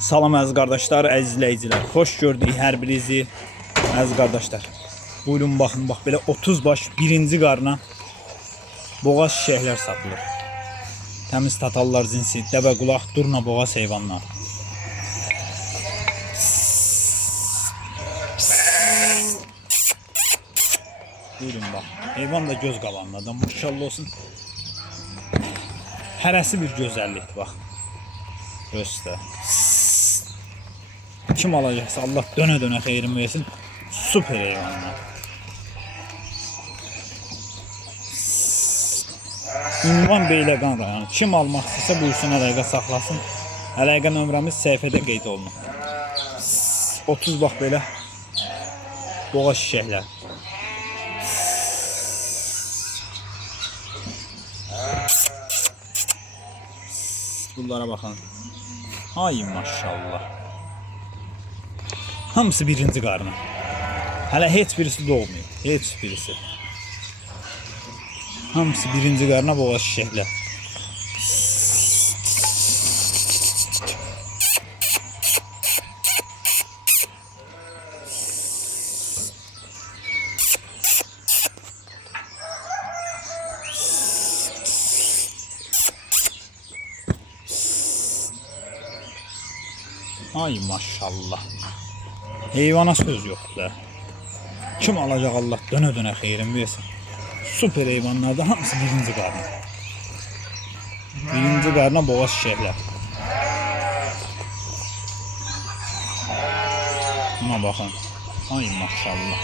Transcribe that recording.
Salam əziz qardaşlar, əziz izləyicilər. Xoş gördük hər birinizi. Əziz qardaşlar, buyurun baxın, bax belə 30 baş birinci qarına boğaz şişəklər satılır. Təmiz tatallar cinsi, dəvə qulaq, durna boğaz heyvanlar. Buyurun bax, heyvan da göz qabağındadır, maşallah olsun. Hərəsi bir gözəllikdir, bax. Göstər. Kim alacaqsa Allah dönə-dönə xeyrin versin. Süper heyvanlar. Ünvan Beyləqan rayonu. Kim almaq istəsə buyursun, əlaqə saxlasın. Əlaqə nömrəmiz səhifədə qeyd olunur. 30 bax belə boğaz şişəklər. Bunlara baxın. Ay maşallah. Hamısı birinci qarına. Hələ heç birisi doğmuyor. Heç birisi. Hamısı birinci qarına boğaz şişəklər. Ay maşallah. Heyvana söz yoxdur da. Kim alacaq Allah dönə-dönə xeyrin versin. Süper heyvanlarda hamısı birinci qarına. Birinci qarına boğaz şişəklər. Buna baxın. Ay maşallah.